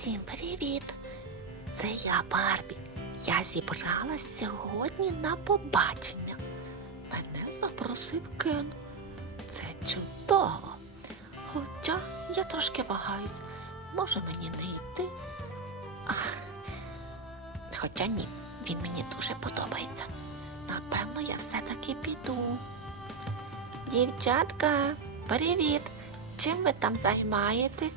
Всім привіт! Це я Барбі. Я зібралась сьогодні на побачення. Мене запросив Кен. Це чудово. Хоча я трошки вагаюсь. Може мені не йти? Ах. Хоча ні, він мені дуже подобається. Напевно, я все-таки піду. Дівчатка, привіт! Чим ви там займаєтесь?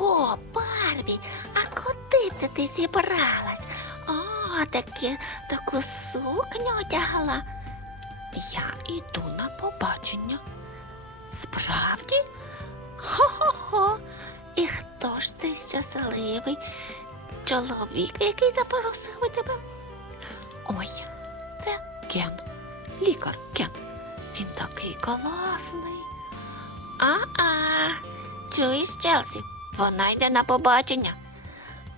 О, Барбі, а куди це ти зібралась? О, таке, таку сукню одягла. Я йду на побачення. Справді? Хо-хо-хо. І хто ж цей щасливий чоловік, який запросив тебе? Ой, це Кен, лікар Кен. Він такий класний. А-а, чуєш, Челсі, вона йде на побачення.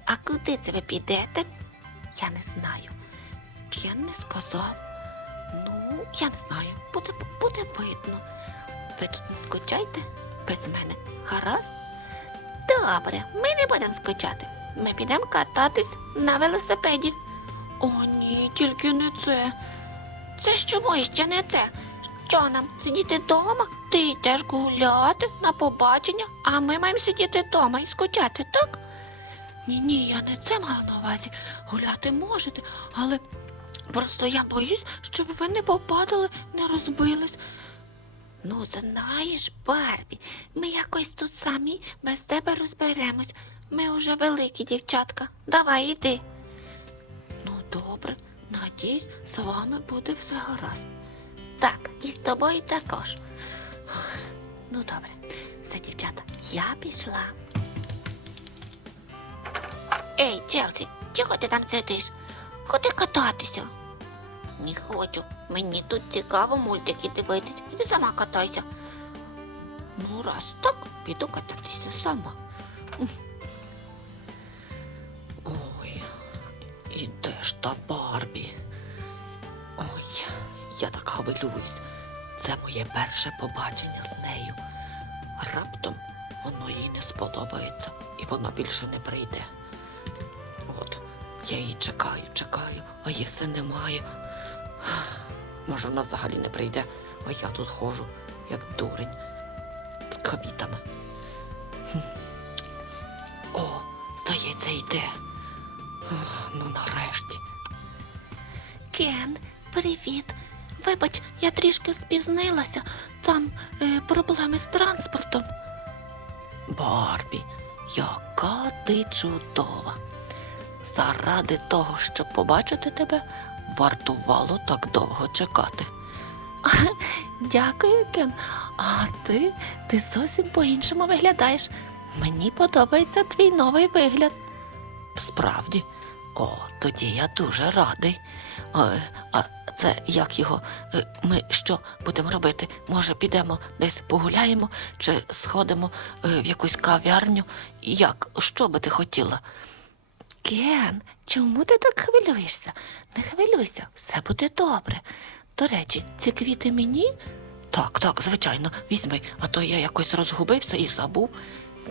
А куди це ви підете? Я не знаю. Кен не сказав. Ну, я не знаю. Буде, буде видно. Ви тут не скучайте без мене. Гаразд? Добре, ми не будемо скучати. Ми підемо кататись на велосипеді. О, ні, тільки не це. Це чому іще не це? Що нам сидіти вдома? Ти йдеш гуляти на побачення, а ми маємо сидіти вдома і скучати, так? Ні, ні, я не це мала на увазі. Гуляти можете, але просто я боюсь, щоб ви не попадали, не розбились. Ну, знаєш, Барбі, ми якось тут самі без тебе розберемось. Ми уже великі дівчатка. Давай іди. Ну, добре, надіюсь, з вами буде все гаразд. Так, і з тобою також. Ну, добре, все, дівчата, я пішла. Ей, Челсі, чого ти там сидиш? Ходи кататися. Не хочу. Мені тут цікаво мультики дивитись. Іди сама катайся. Ну, раз так, піду кататися сама. Ой, і де ж та Барбі? Ой, я так хвилююсь. Це моє перше побачення з нею. Раптом воно їй не сподобається, і вона більше не прийде. От, я її чекаю, чекаю, а її все немає. Може, вона взагалі не прийде, а я тут ходжу, як дурень, з квітами. Хм. О, здається, йде. Ну, нарешті. Кен, привіт. Вибач, я трішки спізнилася. Там е, проблеми з транспортом. Барбі, яка ти чудова. Заради того, щоб побачити тебе, вартувало так довго чекати. Дякую, Кен. А ти, ти зовсім по-іншому виглядаєш. Мені подобається твій новий вигляд. Справді, о, тоді я дуже радий. Е, а це як його? Е, Ми що будемо робити? Може, підемо десь погуляємо чи сходимо е, в якусь кав'ярню? Як? Що би ти хотіла? Кен, чому ти так хвилюєшся? Не хвилюйся, все буде добре. До речі, ці квіти мені? Так, так, звичайно, візьми, а то я якось розгубився і забув.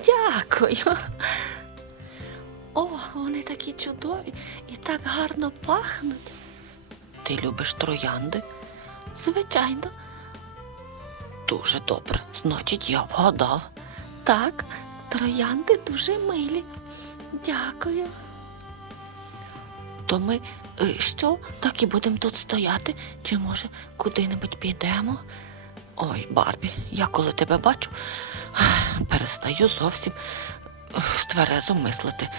Дякую. О, вони такі чудові і так гарно пахнуть. Ти любиш троянди? Звичайно. Дуже добре. Значить, я вгадав. Так, троянди дуже милі. Дякую. То ми е, що, так і будемо тут стояти? Чи може куди-небудь підемо? Ой, Барбі, я коли тебе бачу, перестаю зовсім е, тверезо мислити.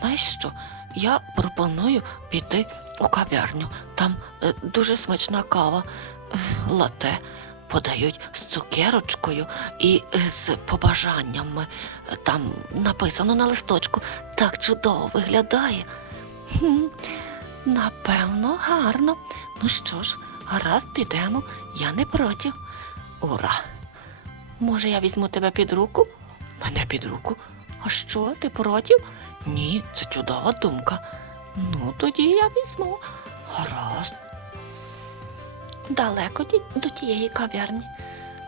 Знаєш що? Я пропоную піти у кав'ярню. Там е, дуже смачна кава, лате. Подають з цукерочкою і е, з побажаннями. Е, Там написано на листочку. Так чудово виглядає. Хм, напевно, гарно. Ну що ж, гаразд підемо, я не проти. Ура! Може, я візьму тебе під руку? Мене під руку? А що, ти проти? Ні, це чудова думка. Ну, тоді я візьму. Гаразд. Далеко до тієї кав'ярні.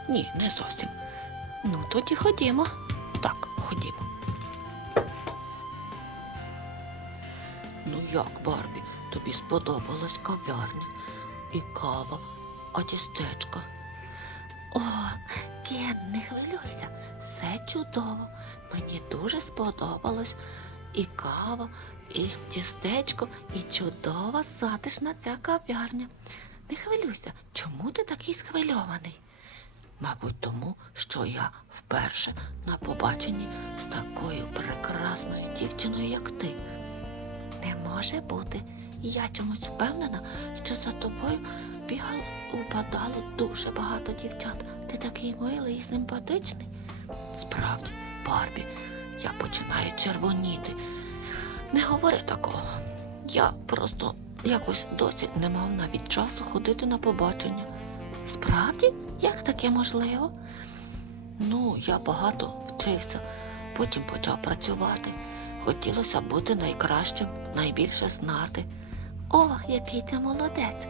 Ні, не зовсім. Ну, тоді ходімо. Так, ходімо. Ну як, Барбі, тобі сподобалась кав'ярня і кава, а тістечка. О, Кен, не хвилюйся, все чудово. Мені дуже сподобалось і кава і тістечко, і чудова затишна ця кав'ярня. Не хвилюйся, чому ти такий схвильований? Мабуть, тому, що я вперше на побаченні з такою прекрасною дівчиною, як ти. Не може бути. Я чомусь впевнена, що за тобою бігало, упадало дуже багато дівчат. Ти такий милий і симпатичний. Справді, Барбі, я починаю червоніти. Не говори такого. Я просто якось досі не мав навіть часу ходити на побачення. Справді, як таке можливо? Ну, я багато вчився, потім почав працювати. Хотілося бути найкращим, найбільше знати. О, який ти молодець.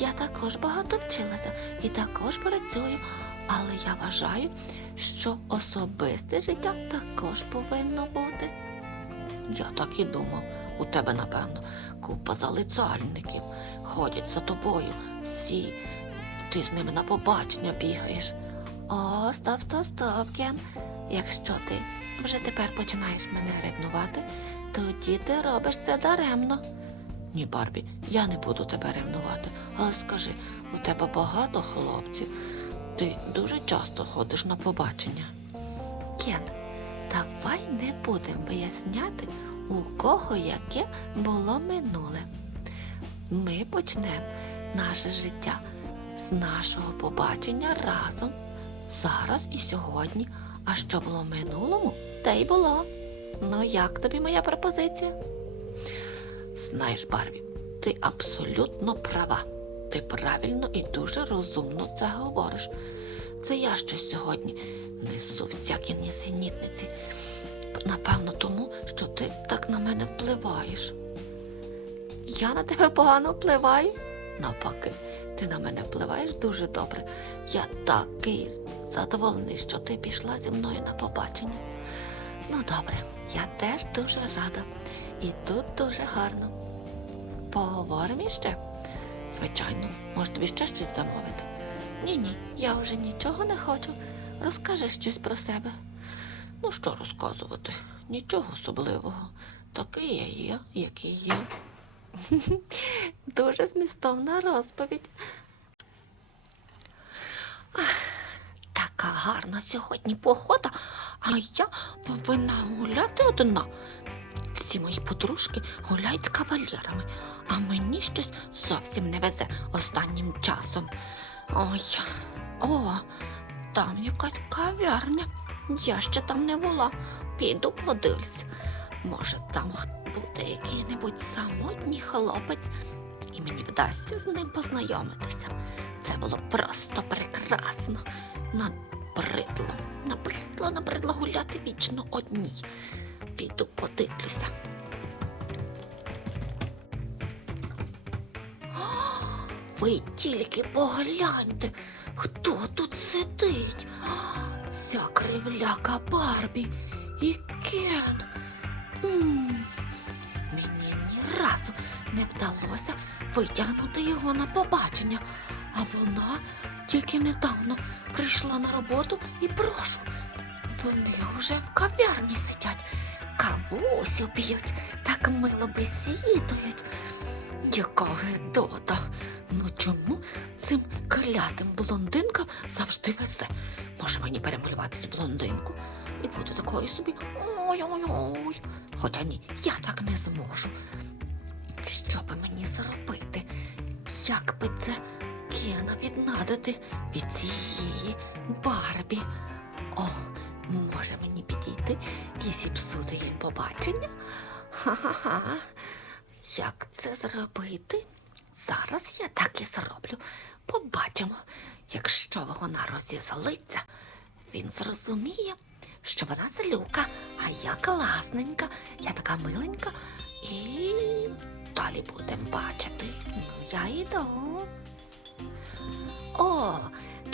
Я також багато вчилася і також працюю, але я вважаю, що особисте життя також повинно бути. Я так і думав. У тебе, напевно, купа залицяльників ходять за тобою. Всі, ти з ними на побачення бігаєш. О, стоп, стоп, стоп, Кен. Якщо ти вже тепер починаєш мене ревнувати, тоді ти робиш це даремно. Ні, Барбі, я не буду тебе ревнувати. Але скажи, у тебе багато хлопців. Ти дуже часто ходиш на побачення. Кен, давай не будемо виясняти, у кого яке було минуле. Ми почнемо наше життя з нашого побачення разом, зараз і сьогодні. А що було в минулому, те й було. Ну, як тобі моя пропозиція? Знаєш, Барбі, ти абсолютно права. Ти правильно і дуже розумно це говориш. Це я щось сьогодні несу всякі нісенітниці. Напевно, тому, що ти так на мене впливаєш. Я на тебе погано впливаю. Навпаки, ти на мене впливаєш дуже добре. Я такий задоволений, що ти пішла зі мною на побачення. Ну, добре, я теж дуже рада. І тут дуже гарно. Поговоримо іще? Звичайно, може тобі ще щось замовити. Ні, ні, я вже нічого не хочу. Розкажи щось про себе. Ну, що розказувати? Нічого особливого. Такий я є, який є. Дуже змістовна розповідь. Ах, Така гарна сьогодні погода, а я повинна гуляти одна. Всі мої подружки гуляють з кавалерами, а мені щось зовсім не везе останнім часом. Ой, о, там якась кав'ярня. Я ще там не була. Піду подивлюсь. Може, там буде який-небудь самотній хлопець, і мені вдасться з ним познайомитися. Це було просто прекрасно. Набридло, набридло, набридло гуляти вічно одній. Піду подивлюся. Ви тільки погляньте, хто тут сидить. Ця кривляка Барбі і Кен. Мені ні разу не вдалося витягнути його на побачення, а вона тільки недавно прийшла на роботу і прошу. Вони вже в кав'ярні сидять, кавусю п'ють, так мило бесідують. Яка гидота. Чому цим клятим блондинкам завжди везе? Може мені перемалюватись блондинку і бути такою собі ой-ой-ой. Хоча ні, я так не зможу. Що би мені зробити? Як би це Кена віднадити від цієї Барбі? О, може мені підійти і зіпсути їм побачення? Ха-ха-ха. Як це зробити? Зараз я так і зроблю. Побачимо. Якщо вона розізлиться, він зрозуміє, що вона злюка, а я класненька, я така миленька. І далі будемо бачити. Ну, я йду. О,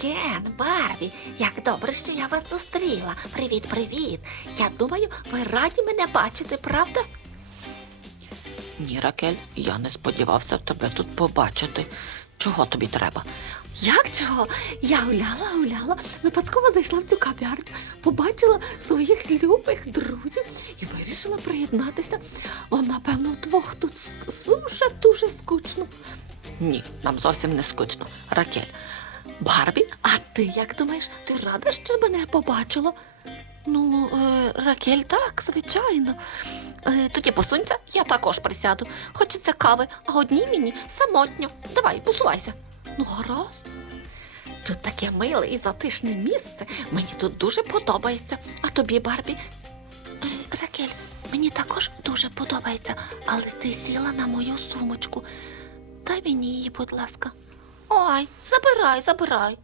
Кен, Барбі, як добре, що я вас зустріла. Привіт, привіт. Я думаю, ви раді мене бачити, правда? Ні, Ракель, я не сподівався тебе тут побачити. Чого тобі треба? Як чого? Я гуляла, гуляла, випадково зайшла в цю кав'ярню, побачила своїх любих друзів і вирішила приєднатися. Вам, напевно, вдвох тут дуже дуже скучно. Ні, нам зовсім не скучно. Ракель, Барбі, а ти як думаєш, ти рада, що мене побачила? Ну, е, Ракель, так, звичайно. Е, тоді посунься, я також присяду. Хочеться кави, а одній мені самотньо. Давай, посувайся. Ну, гаразд. Тут таке миле і затишне місце. Мені тут дуже подобається. А тобі, Барбі, Е, Ракель, мені також дуже подобається, але ти сіла на мою сумочку. Дай мені її, будь ласка. Ой, забирай, забирай.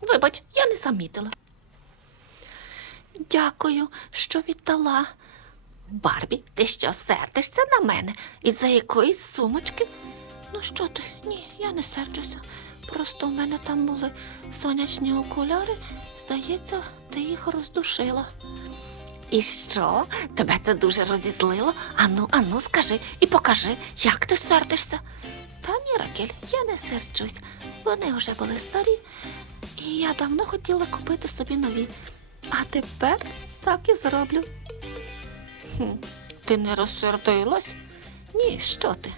Вибач, я не замітила. Дякую, що віддала. Барбі, ти що сердишся на мене із-за якоїсь сумочки? Ну що ти? Ні, я не серджуся. Просто у мене там були сонячні окуляри. Здається, ти їх роздушила. І що? Тебе це дуже розізлило? Ану, ану, скажи і покажи, як ти сердишся. Та ні, Ракель, я не серджусь. Вони вже були старі, і я давно хотіла купити собі нові. А тепер так і зроблю. Хм, ти не розсердилась? Ні, що ти?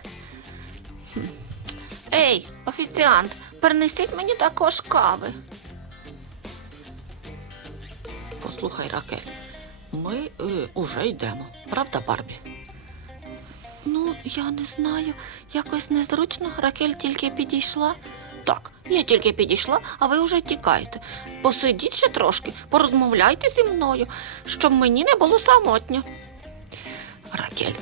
Ей, офіціант, принесіть мені також кави. Послухай, Ракель, ми е, уже йдемо, правда, Барбі? Ну, я не знаю. Якось незручно. Ракель тільки підійшла. Так, я тільки підійшла, а ви вже тікаєте. Посидіть ще трошки, порозмовляйте зі мною, щоб мені не було самотньо. Ракель,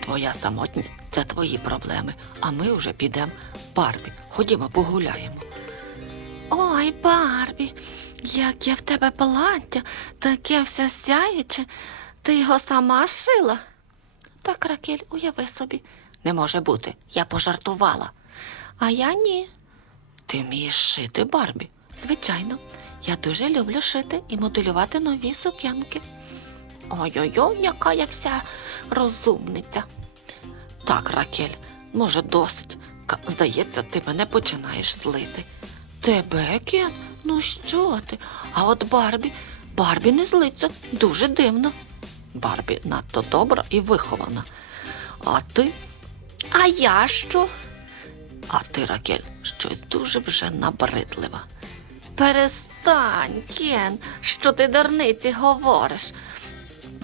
твоя самотність це твої проблеми, а ми вже підемо. Барбі, ходімо погуляємо. Ой, Барбі, яке в тебе плаття, таке все сяюче. Ти його сама шила? Так, Ракель, уяви собі. Не може бути, я пожартувала. А я ні. Ти вмієш шити, Барбі. Звичайно, я дуже люблю шити і моделювати нові сук'янки. Ой-ой-ой, яка я вся розумниця. Так, Ракель, може, досить. Здається, ти мене починаєш злити. Тебе, Кен? Ну що ти? А от Барбі, Барбі не злиться, дуже дивно. Барбі надто добра і вихована. А ти? А я що? А ти, Ракель, щось дуже вже набридлива. Перестань, Кен, що ти дурниці говориш.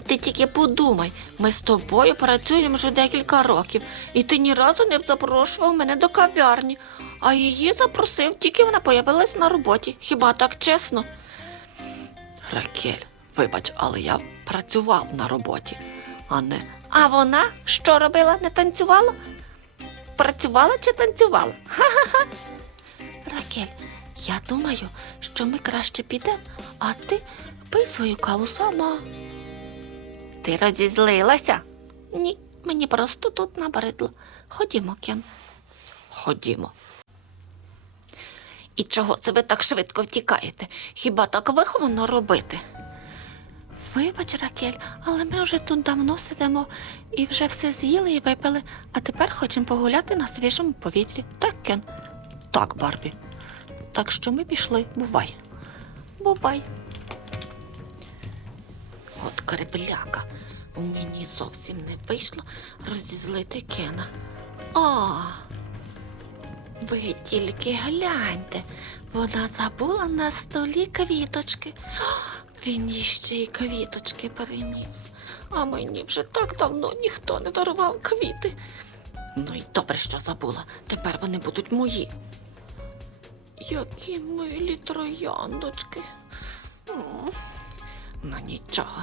Ти тільки подумай, ми з тобою працюємо вже декілька років, і ти ні разу не запрошував мене до кав'ярні, а її запросив, тільки вона появилась на роботі. Хіба так чесно? Ракель, вибач, але я працював на роботі, а не. А вона що робила? Не танцювала? Працювала чи танцювала? Ха-ха-ха. Ракель, я думаю, що ми краще підемо, а ти пий свою каву сама. Ти розізлилася? Ні, мені просто тут набридло. Ходімо, Кен. Ходімо. І чого це ви так швидко втікаєте? Хіба так виховано робити? Вибач, Ракель, але ми вже тут давно сидимо і вже все з'їли і випили, а тепер хочемо погуляти на свіжому повітрі. Так, Кен? Так, Барбі. Так що ми пішли, бувай. Бувай. От крепляка. У мені зовсім не вийшло розізлити Кена. О, ви тільки гляньте. Вона забула на столі квіточки. Він їй ще й квіточки переніс. А мені вже так давно ніхто не дарував квіти. Ну і добре, що забула. Тепер вони будуть мої. Які милі трояндочки. М. Ну нічого,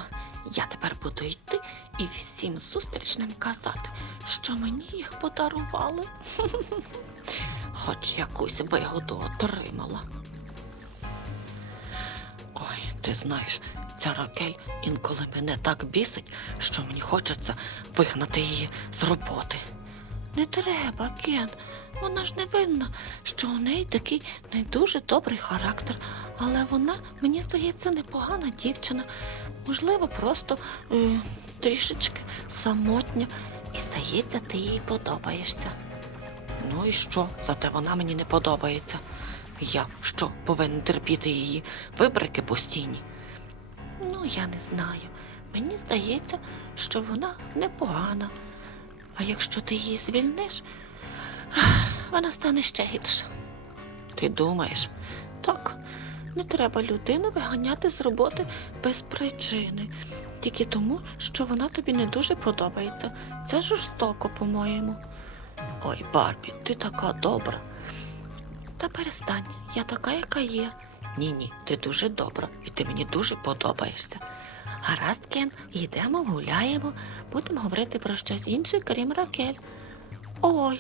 я тепер буду йти і всім зустрічним казати, що мені їх подарували. Хоч якусь вигоду отримала. Ти знаєш, ця Ракель інколи мене так бісить, що мені хочеться вигнати її з роботи. Не треба, Кен. Вона ж не винна, що у неї такий не дуже добрий характер. Але вона, мені здається, непогана дівчина. Можливо, просто е, трішечки самотня І здається, ти їй подобаєшся. Ну і що? Зате вона мені не подобається. Я що, повинен терпіти її вибрики постійні? Ну, я не знаю. Мені здається, що вона непогана. А якщо ти її звільниш, вона стане ще гірше. Ти думаєш? Так, не треба людину виганяти з роботи без причини. Тільки тому, що вона тобі не дуже подобається. Це жорстоко, по-моєму. Ой, Барбі, ти така добра. Та перестань, я така, яка є. Ні, ні, ти дуже добра, і ти мені дуже подобаєшся. Гаразд, Кен, йдемо, гуляємо, будемо говорити про щось інше, крім Ракель. Ой,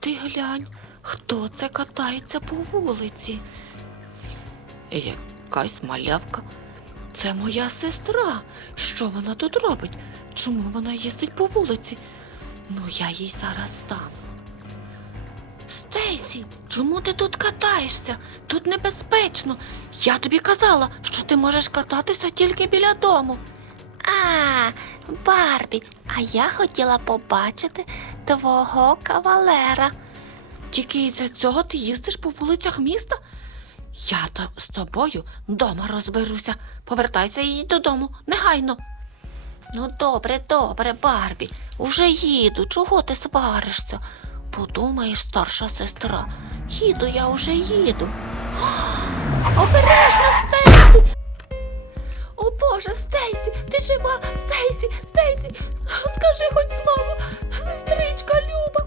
ти глянь, хто це катається по вулиці? Якась малявка. Це моя сестра. Що вона тут робить? Чому вона їздить по вулиці? Ну, я їй зараз дам. Стейсі, чому ти тут катаєшся? Тут небезпечно. Я тобі казала, що ти можеш кататися тільки біля дому. А, Барбі, а я хотіла побачити твого кавалера. Тільки із-за цього ти їздиш по вулицях міста? Я та з тобою дома розберуся. Повертайся їй додому, негайно. Ну, добре, добре, Барбі. Уже їду. Чого ти сваришся? Подумаєш, старша сестра. Їду, я уже їду. Обережно, Стейсі! О Боже, Стейсі, ти жива, Стейсі, Стейсі, скажи хоч слово, сестричка Люба.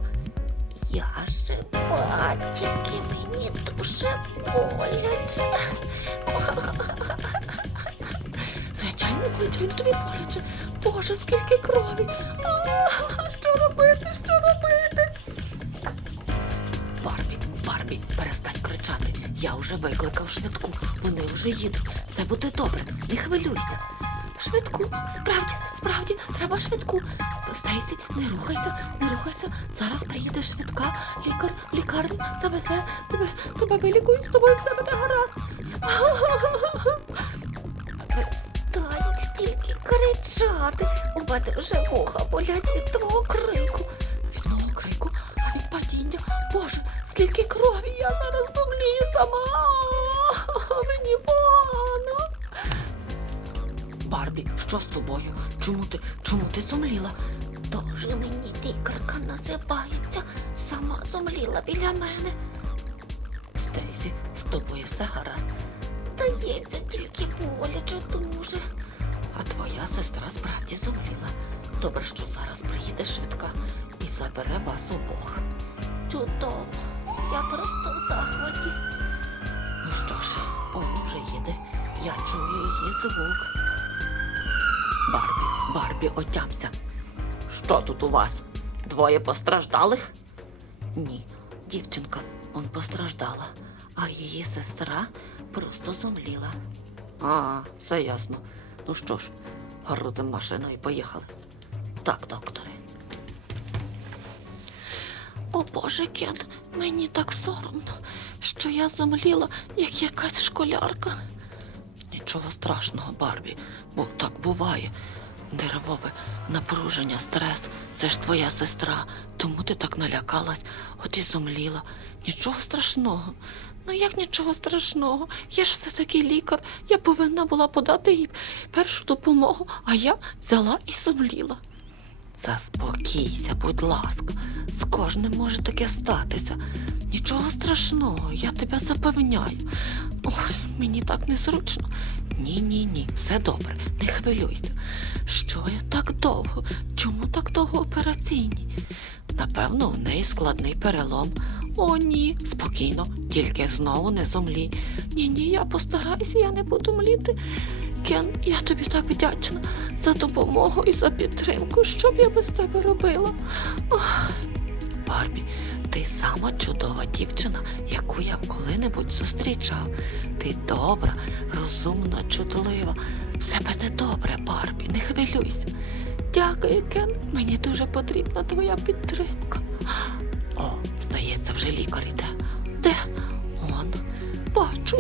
Я жива, тільки мені дуже боляче. Звичайно, звичайно, тобі боляче. Боже, скільки крові. Вже викликав швидку. Вони вже їдуть. Все буде добре. Не хвилюйся. Швидку, справді, справді, треба швидку. Стейсі, не рухайся, не рухайся. Зараз приїде швидка, лікар, лікарню завезе, тебе, тебе вилікують, з тобою все буде гаразд. Перестань стільки кричати. У мене вже вуха болять від твого крику. Від мого крику, а від падіння. Боже, скільки крові я зараз зумлію сама. Мені погано. Барбі, що з тобою? Чому ти чому ти сумліла? Тоже мені лікарка називається. Сама зумліла біля мене. Стейсі, з тобою все гаразд. Здається, тільки боляче дуже. А твоя сестра справді зумліла. Добре, що зараз приїде швидка і забере вас обох. Чудово. Я просто в захваті. Ну що ж, он вже їде. Я чую її звук. Барбі, Барбі, отямся. Що тут у вас? Двоє постраждалих? Ні, дівчинка, он постраждала, а її сестра просто зумліла. А, все ясно. Ну що ж, грузимо машину і поїхали. Так, докторе. О Боже, Кен, мені так соромно, що я зумліла, як якась школярка. Нічого страшного, Барбі, бо так буває. Нервове напруження, стрес це ж твоя сестра, тому ти так налякалась, от і зумліла. Нічого страшного. Ну як нічого страшного, я ж все-таки лікар, я повинна була подати їй першу допомогу, а я взяла і сумліла. Заспокійся, будь ласка, з кожним може таке статися. Нічого страшного, я тебе запевняю. Ой, мені так незручно. Ні, ні, ні, все добре, не хвилюйся. Що я так довго? Чому так довго операційні? Напевно, у неї складний перелом. О, ні. Спокійно, тільки знову не зомлі. Ні, ні, я постараюся, я не буду мліти. Кен, я тобі так вдячна за допомогу і за підтримку. Що б я без тебе робила? Барбі, ти сама чудова дівчина, яку я коли-небудь зустрічав. Ти добра, розумна, чутлива. Все буде добре, Барбі, не хвилюйся. дякую, Кен. Мені дуже потрібна твоя підтримка. О, здається, вже лікар іде. Де? Он. Бачу.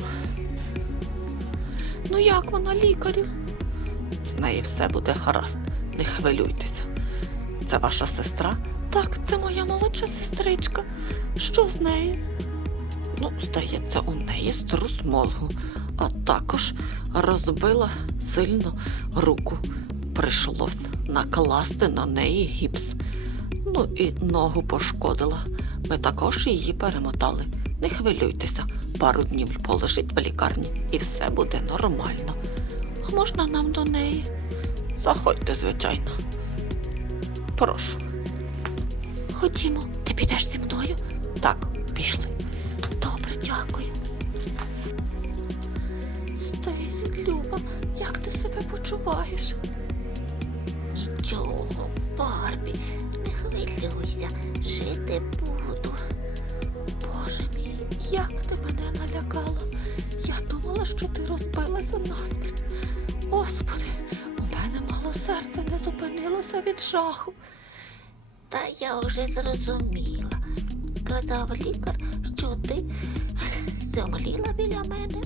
Ну як вона лікарю? З неї все буде гаразд, не хвилюйтеся. Це ваша сестра? Так, це моя молодша сестричка. Що з нею? Ну, здається, у неї струс мозгу, а також розбила сильно руку. Прийшлось накласти на неї гіпс. Ну і ногу пошкодила. Ми також її перемотали. Не хвилюйтеся, пару днів полежить в лікарні і все буде нормально. А можна нам до неї? Заходьте, звичайно. Прошу. Ходімо, ти підеш зі мною? Так, пішли. Добре, дякую. Стейсі, Люба, як ти себе почуваєш? Нічого, Барбі, не хвилюйся, жити буду. Боже мій, як ти насмерть. Господи, у мене мало серце не зупинилося від жаху. Та я вже зрозуміла. Казав лікар, що ти зомліла біля мене.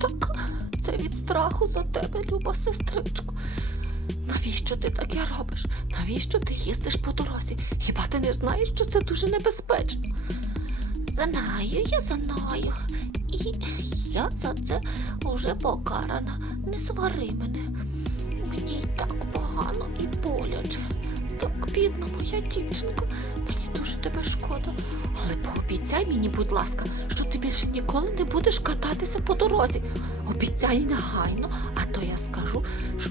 Так, це від страху за тебе, люба сестричко. Навіщо ти таке робиш? Навіщо ти їздиш по дорозі? Хіба ти не знаєш, що це дуже небезпечно? Знаю, я знаю. І я за це вже покарана. Не свари мене. Мені й так погано і боляче. Так, бідна моя дівчинка, мені дуже тебе шкода. Але пообіцяй мені, будь ласка, що ти більше ніколи не будеш кататися по дорозі. Обіцяй негайно, а то я скажу,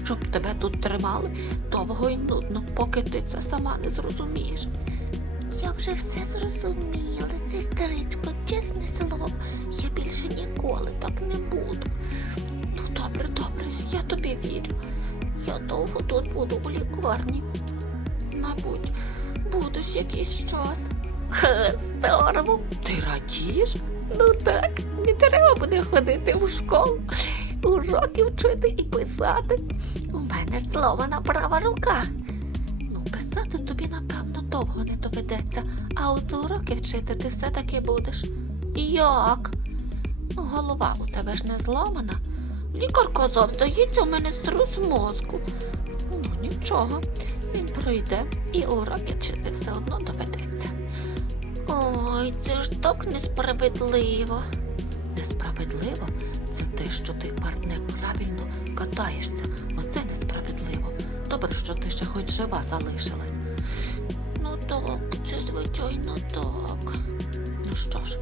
щоб тебе тут тримали довго і нудно, поки ти це сама не зрозумієш. Я вже все зрозуміла, сестричко, чесне слово. Я більше ніколи так не буду. Ну, добре, добре, я тобі вірю. Я довго тут буду у лікарні. Мабуть, будеш якийсь час. Ха, здорово. Ти радієш? Ну так, не треба буде ходити в школу, уроки вчити і писати. У мене ж зломана права рука. Ну, писати тобі, напевно, довго не доведеться, а от уроки вчити ти все-таки будеш. Як? Голова у тебе ж не зломана. Лікар казав, здається, у мене струс мозку. Ну, нічого, він пройде і уроки вчити все одно доведеться. Ой, це ж так несправедливо. Несправедливо це те, що ти неправильно катаєшся. Оце несправедливо. Добре, що ти ще хоч жива залишилась. Ну так, це звичайно так. Ну що ж,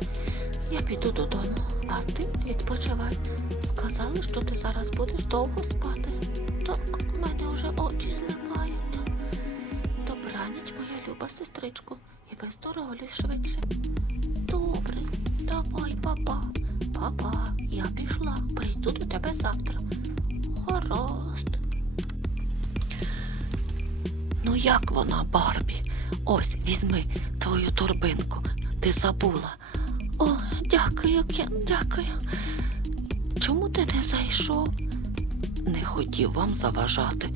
я піду додому, а ти відпочивай. Сказали, що ти зараз будеш довго спати. Так, у мене вже очі зливають. Добраніч, моя люба сестричко, і виздоровлюй швидше. Добре, давай, папа. Папа, я пішла, прийду до тебе завтра. Гаразд. Ну як вона, Барбі? Ось візьми твою торбинку. Ти забула. О, дякую, Кен, дякую. Чому ти не зайшов? Не хотів вам заважати.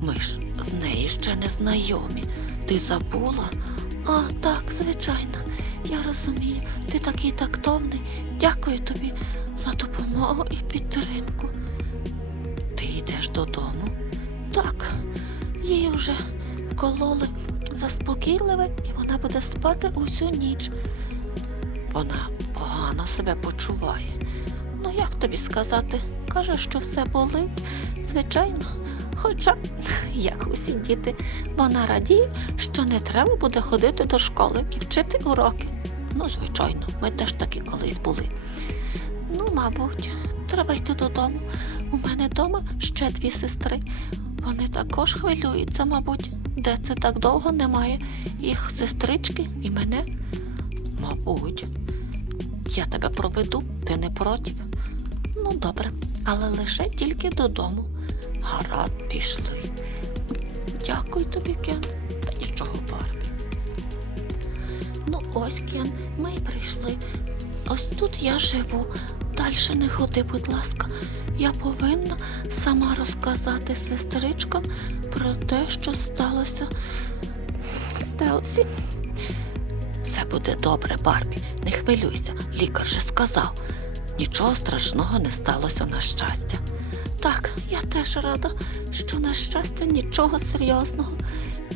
Ми ж з нею ще не знайомі. Ти забула? А, так, звичайно. Я розумію, ти такий тактовний. Дякую тобі за допомогу і підтримку. Ти йдеш додому? Так, їй вже вкололи заспокійливе, і вона буде спати усю ніч. Вона погано себе почуває. Ну, як тобі сказати? Каже, що все болить, звичайно. Хоча, як усі діти, вона радіє, що не треба буде ходити до школи і вчити уроки. Ну, звичайно, ми теж такі колись були. Ну, мабуть, треба йти додому. У мене вдома ще дві сестри. Вони також хвилюються, мабуть, де це так довго немає. Їх сестрички і мене. Мабуть, я тебе проведу, ти не проти? Ну, добре, але лише тільки додому. Гаразд, пішли. Дякую тобі, Кен. Та нічого, Барбі. Ну, ось Кен, ми й прийшли. Ось тут я живу. Дальше не ходи, будь ласка. Я повинна сама розказати сестричкам про те, що сталося з Телсі. Буде добре, Барбі. Не хвилюйся. Лікар же сказав. Нічого страшного не сталося на щастя. Так, я теж рада, що на щастя нічого серйозного.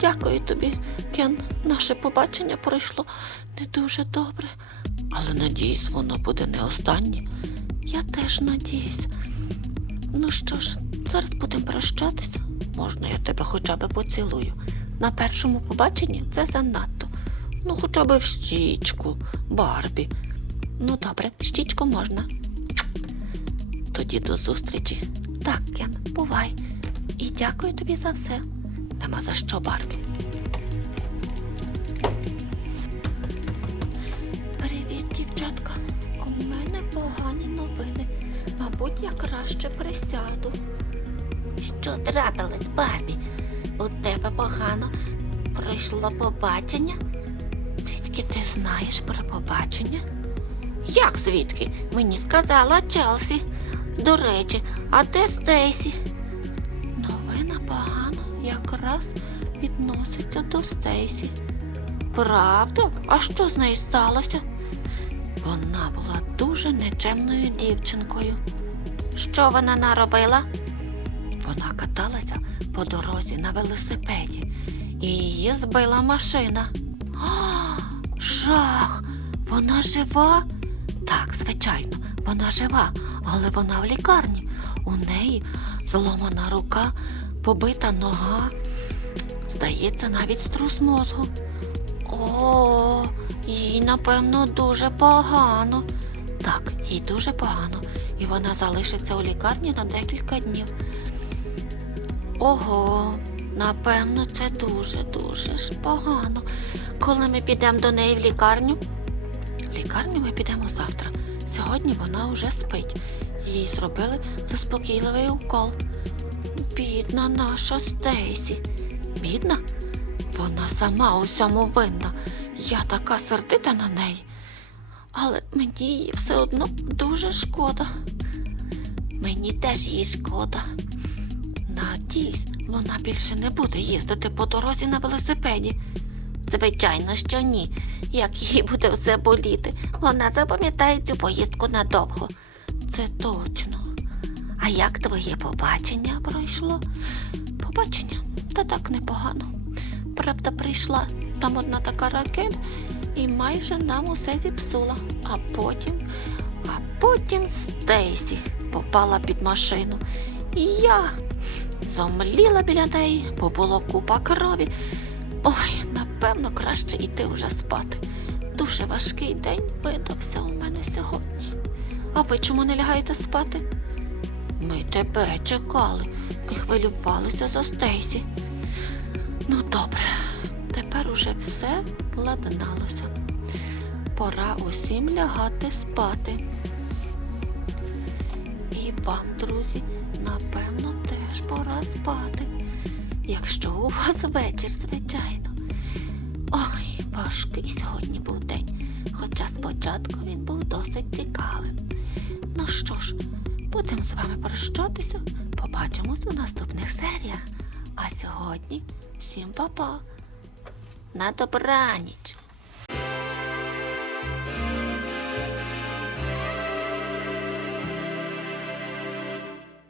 Дякую тобі, Кен. Наше побачення пройшло не дуже добре. Але надіюсь, воно буде не останнє. Я теж надіюсь. Ну що ж, зараз будемо прощатися. Можна я тебе хоча б поцілую. На першому побаченні це занадто. Ну, хоча б в щічку, Барбі. Ну, добре, щічку можна. Тоді до зустрічі. Так, Кен, бувай. І дякую тобі за все. Нема за що, Барбі. Привіт, дівчатка. У мене погані новини. Мабуть, я краще присяду. Що трапилось, Барбі? У тебе погано пройшло побачення? Звідки ти знаєш про побачення? Як звідки? Мені сказала Челсі. До речі, а де Стейсі? Новина погана якраз відноситься до Стейсі. Правда? А що з нею сталося? Вона була дуже нечемною дівчинкою. Що вона наробила? Вона каталася по дорозі на велосипеді і її збила машина. Жах! Вона жива? Так, звичайно, вона жива, але вона в лікарні. У неї зломана рука, побита нога. Здається, навіть струс мозгу. О, їй, напевно, дуже погано. Так, їй дуже погано, і вона залишиться у лікарні на декілька днів. Ого, напевно, це дуже-дуже ж погано. Коли ми підемо до неї в лікарню, лікарню ми підемо завтра. Сьогодні вона уже спить. Їй зробили заспокійливий укол. бідна наша Стейсі. Бідна? Вона сама у всьому винна. Я така сердита на неї. Але мені її все одно дуже шкода. Мені теж їй шкода. Надіюсь, вона більше не буде їздити по дорозі на велосипеді. Звичайно, що ні. Як їй буде все боліти, вона запам'ятає цю поїздку надовго. Це точно. А як твоє побачення пройшло? Побачення, та так непогано. Правда, прийшла там одна така ракель і майже нам усе зіпсула. А потім, а потім Стейсі попала під машину. І я зомліла біля неї, бо було купа крові. Ой, напевно, краще йти вже спати. Дуже важкий день видався у мене сьогодні. А ви чому не лягаєте спати? Ми тебе чекали і хвилювалися за Стейсі. Ну, добре, тепер уже все владналося. Пора усім лягати спати. І вам, друзі, напевно, теж пора спати. Якщо у вас вечір, звичайно. Ой, важкий сьогодні був день, хоча спочатку він був досить цікавим. Ну що ж, будемо з вами прощатися. Побачимось у наступних серіях. А сьогодні всім па-па. На добраніч.